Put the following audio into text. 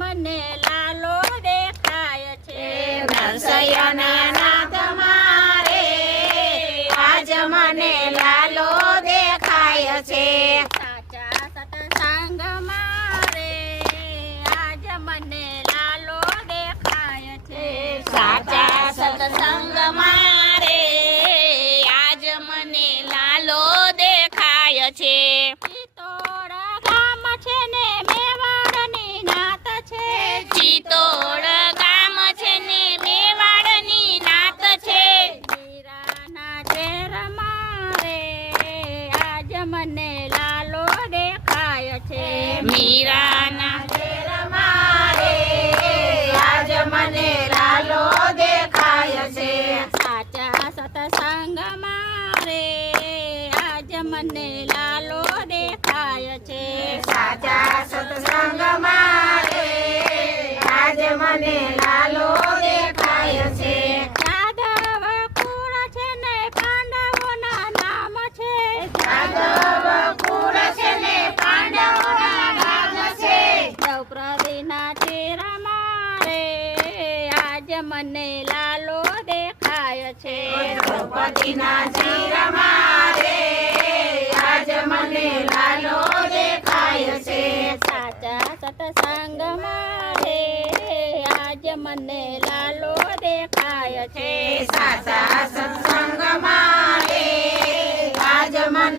મને લાલો દેખાય છે નરસૈયાના નાથ મારે આજ મને લાલો દેખાય છે સાચા સત્સંગ મારે આજ મને લાલો દેખાય છે સાચા સત્સંગ મારે આજ મને લાલો દેખાય છે ચિત્તોડ ગામ છે ને મેવાડની નાત છે ચિત્તોડ ગામ છે ને મેવાડની નાત છે મીરાના ઝેર મારે આજ મને લાલો દેખાય છે મીરાના ઝેર મારે આજ મને લાલો દેખાય છે સાચા સત્સંગ મારે આજ મને લાલો દેખાય છે સાચા સત્સંગ મારે આજ મને લાલો દેખાય છે યાદવ કુળ છે ને પાંડવોના નામ છે યાદવ કુળ છે ને પાંડવોના નામ છે દ્રૌપદીના ચેર મારે આજ મને લાલો દેખાય છે દ્રૌપદીના ચીર મારે આજ મને લાલો દેખાય છે સાચા સત્સંગ મારે આજ મને લાલો દેખાય છે સાચા સત્સંગ મારે આજ મને